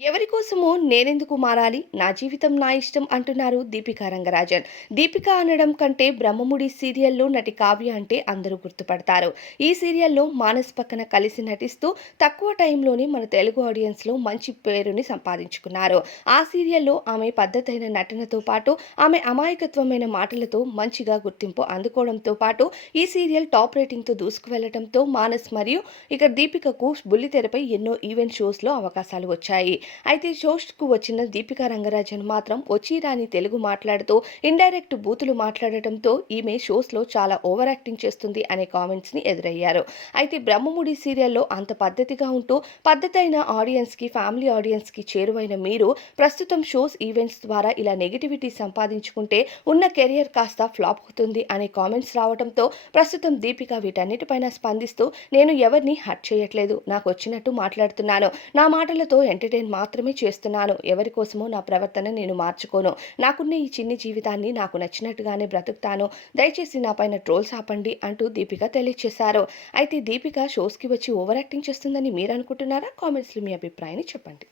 ఎవరి కోసమో నేనెందుకు మారాలి? నా జీవితం నా ఇష్టం అంటున్నారు దీపికా రంగరాజన్. దీపిక అనడం కంటే బ్రహ్మముడి సీరియల్లో నటి కావ్య అంటే అందరూ గుర్తుపడతారు. ఈ సీరియల్లో మానస్ పక్కన కలిసి నటిస్తూ తక్కువ టైంలోనే మన తెలుగు ఆడియన్స్లో మంచి పేరుని సంపాదించుకున్నారు. ఆ సీరియల్లో ఆమె పద్ధతైన నటనతో పాటు ఆమె అమాయకత్వమైన మాటలతో మంచిగా గుర్తింపు అందుకోవడంతో పాటు ఈ సీరియల్ టాప్ రేటింగ్తో దూసుకువెళ్ళడంతో మానస్ మరియు ఇక దీపికకు బుల్లితెరపై ఎన్నో ఈవెంట్ షోస్లో అవకాశాలు వచ్చాయి. అయితే షోస్కు వచ్చిన దీపికా రంగరాజన్ మాత్రం వచ్చి రాని తెలుగు మాట్లాడుతూ ఇండైరెక్ట్ బూతులు మాట్లాడటంతో ఈమె షోస్లో చాలా ఓవర్ యాక్టింగ్ చేస్తుంది అనే కామెంట్స్ని ఎదురయ్యారు. అయితే బ్రహ్మముడి సీరియల్లో అంత పద్ధతిగా ఉంటూ పద్ధతైన ఆడియన్స్కి ఫ్యామిలీ ఆడియన్స్కి చేరువైన మీరు ప్రస్తుతం షోస్ ఈవెంట్స్ ద్వారా ఇలా నెగిటివిటీ సంపాదించుకుంటే ఉన్న కెరియర్ కాస్త ఫ్లాప్ అవుతుంది అనే కామెంట్స్ రావడంతో ప్రస్తుతం దీపిక వీటన్నిటిపైన స్పందిస్తూ నేను ఎవరిని హర్ట్ చేయట్లేదు నాకు వచ్చినట్టు మాట్లాడుతున్నాను. నా మాటలతో ఎంటర్టైన్ మాత్రమే చేస్తున్నాను. ఎవరి కోసమో నా ప్రవర్తన నేను మార్చుకోను. నాకున్న ఈ చిన్ని జీవితాన్ని నాకు నచ్చినట్టుగానే బ్రతుకుతాను. దయచేసి నా పైన ట్రోల్స్ ఆపండి అంటూ దీపిక తెలియజేశారు అయితే దీపిక షోస్కి వచ్చి ఓవర్ యాక్టింగ్ చేస్తుందని మీరు అనుకుంటున్నారా? కామెంట్స్లో మీ అభిప్రాయాన్ని చెప్పండి.